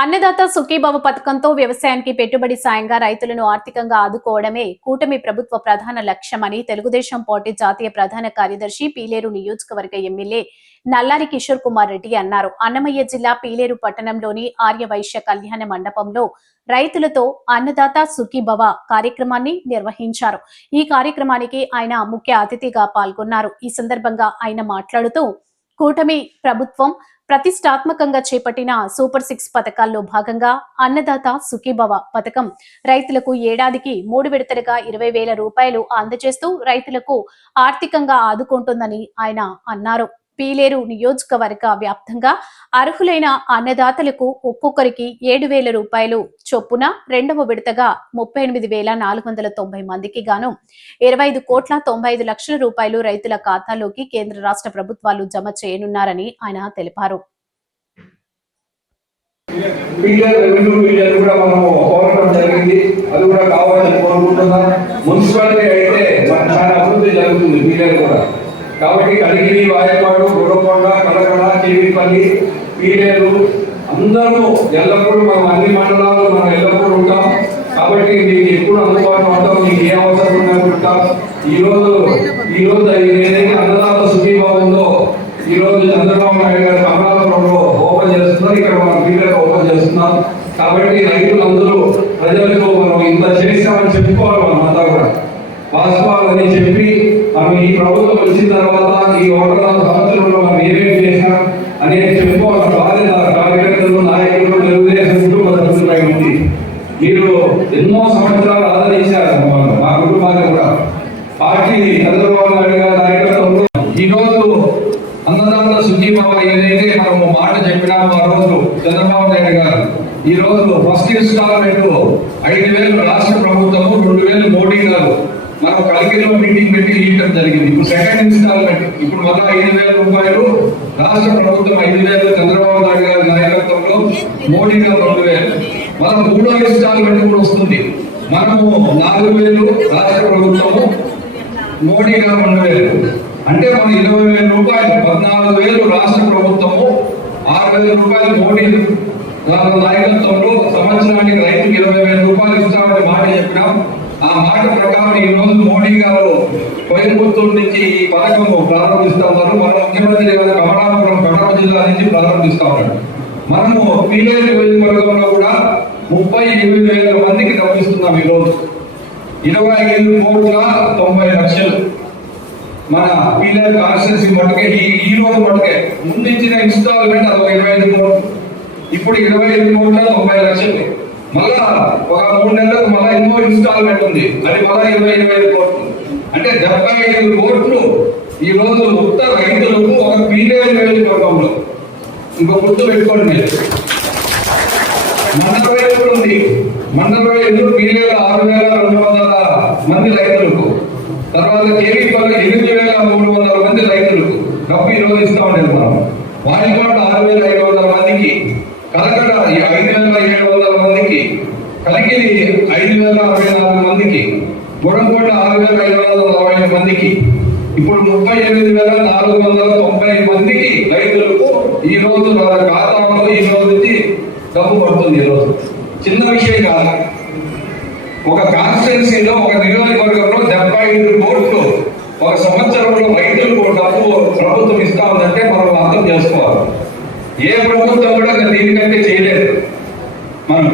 అన్నదాత సుఖీభవ పథకంతో వ్యవసాయానికి పెట్టుబడి సాయంగా రైతులను ఆర్థికంగా ఆదుకోవడమే కూటమి ప్రభుత్వ ప్రధాన లక్ష్యమని తెలుగుదేశం పార్టీ జాతీయ ప్రధాన కార్యదర్శి పీలేరు నియోజకవర్గ ఎమ్మెల్యే నల్లారి కిషోర్ కుమార్ రెడ్డి అన్నారు. అన్నమయ్య జిల్లా పీలేరు పట్టణంలోని ఆర్యవైశ్య కళ్యాణ మండపంలో రైతులతో అన్నదాత సుఖీభవ కార్యక్రమాన్ని నిర్వహించారు. ఈ కార్యక్రమానికి ఆయన ముఖ్య అతిథిగా పాల్గొన్నారు. ఈ సందర్భంగా ఆయన మాట్లాడుతూ కూటమి ప్రభుత్వం ప్రతిష్టాత్మకంగా చేపట్టిన సూపర్ 6 పథకాల్లో భాగంగా అన్నదాత సుఖీభవ పథకం రైతులకు ఏడాదికి 3 విడతలుగా 20,000 రూపాయలు అందజేస్తూ రైతులకు ఆర్థికంగా ఆదుకుంటుందని ఆయన అన్నారు. పీలేరు నియోజకవర్గ వ్యాప్తంగా అర్హులైన అన్నదాతలకు ఒక్కొక్కరికి 7,000 రూపాయలు చొప్పున రెండవ విడతగా 38,490 మందికి గాను 25,95,00,000 రూపాయలు రైతుల ఖాతాలోకి కేంద్ర రాష్ట్ర ప్రభుత్వాలు జమ చేయనున్నారని ఆయన తెలిపారు. కాబట్టి కలిగిరి, వాయపాడు, గుర్రకొండ, కలకడ, చేవిపల్లి, పీలేరు అందరూ ఎల్లప్పుడూ మనం అన్ని మండలాలు మనం ఎల్లప్పుడూ ఉంటాం. కాబట్టి మీకు ఎప్పుడు అందుబాటులో ఉంటాం, మీకు ఏ అవసరం ఉన్నా ఉంటాం. ఈరోజు ఏదైతే అన్నదాత సుఖీభవ ఉందో ఈరోజు చంద్రబాబు నాయుడు గారు కమలాపురంలో ఓపెన్ చేస్తున్నారు, ఇక్కడ మనం పీలేరు ఓపెన్ చేస్తున్నాం. కాబట్టి రైతులందరూ ప్రజలకు మనం ఇంత చేస్తామని చెప్పుకోవాలి. మనం అంతా కూడా వాస్తవాలని చెప్పి మనం ఈ ప్రభుత్వం వచ్చిన తర్వాత ఈ 1.5 సంవత్సరంలో మనం ఏమేమి చేశాం అనేది చెప్పుకోవాల్సిన బాధ్యత కార్యకర్తలు, నాయకులు, తెలుగుదేశం కుటుంబ సభ్యులపై ఉంది. మీరు ఎన్నో సంవత్సరాలు ఆదరించారు మా కుటుంబాన్ని కూడా. పార్టీ చంద్రబాబు నాయుడు గారి నాయకత్వంలో ఈరోజు అన్నదాత సుఖీభవ ఏదైతే మనము మాట చెప్పినామో ఆ రోజు చంద్రబాబు నాయుడు గారు ఈ రోజు ఫస్ట్ ఇన్స్టాల్మెంట్ 5,000 రాష్ట్ర ప్రభుత్వము, 2,000 మోడీ గారు మనం కలిగిలో మీటింగ్ పెట్టి ఇవ్వడం జరిగింది. ఇప్పుడు సెకండ్ ఇన్స్టాల్మెంట్ ఇప్పుడు మళ్ళా 5,000 రూపాయలు రాష్ట్ర ప్రభుత్వం, 5,000 చంద్రబాబు నాయుడు గారి నాయకత్వంలో, మోడీ గారు 2,000. మనం మూడో ఇన్స్టాల్మెంట్ కూడా వస్తుంది. మనము 4,000 రాష్ట్ర ప్రభుత్వము, మోడీ గారు 2,000. అంటే మనం 20,000 రూపాయలు, 14,000 రాష్ట్ర ప్రభుత్వము, 6,000 రూపాయలు మోడీ నాయకత్వంలో సంవత్సరానికి రైతుకి 20,000 రూపాయలు ఇస్తామని మాట చెప్పినాం. ఆ మాట ప్రకారం ఈ రోజు మోడీ గారు కోయంబత్తూరు నుంచి ఈ పథకం ప్రారంభిస్తా ఉన్నారు. మన ముఖ్యమంత్రి గారు కమలాపురం కడప జిల్లా నుంచి ప్రారంభిస్తా ఉన్నారు. మనము పీలేరు నియోజకవర్గంలో కూడా 38,000 మందికి డబ్బిస్తున్నాం. ఈ రోజు 25,90,00,000 మన పీలేరు కాన్స్టిట్యూన్సీ మటుకే ఈ రోజు మటుకే. ముందు ఇచ్చిన ఇన్స్టాల్మెంట్ అది 25 కోట్లు, ఇప్పుడు 25,90,00,000. మళ్ళా ఒక 3 నెలలకు మళ్ళా ఇంకో ఇన్స్టాల్మెంట్ ఉంది, అది మళ్ళా 25 కోట్లు. అంటే 75 కోట్లు ఈ రోజు ఉత్త రైతులకు ఒక పీలేరు నియోజకవర్గంలో. ఇంకో గుర్తు పెట్టుకోండి మీరు, మండల రైతులు ఉంది. మండల రైతులు పీలేరు 6,200 మంది రైతులకు, తర్వాత కేవీపల్లి 8,300 మంది రైతులకు డబ్బు ఈ రోజు ఇస్తా ఉండేది మనం. వారిపాటు 6,500 మందికి, కలకడ 5,700 మందికి, కలిగిరి 5,064 మందికి, గుడంకోట 6,540 మందికి, ఇప్పుడు 38,490 మందికి రైతులకు ఈ రోజు వాళ్ళ ఖాతాలో ఈ రోజు నుంచి డబ్బు పడుతుంది. ఈ రోజు చిన్న విషయం కాదు. ఒక కాన్స్టిట్యున్సీలో, ఒక నియోజకవర్గంలో 75 కోట్లు ఒక సంవత్సరంలో రైతులకు డబ్బు ప్రభుత్వం ఇస్తా ఉందంటే మనం అర్థం చేసుకోవాలి. ఏ ప్రభుత్వం కూడా దీనికంటే చేయలేదు మనం.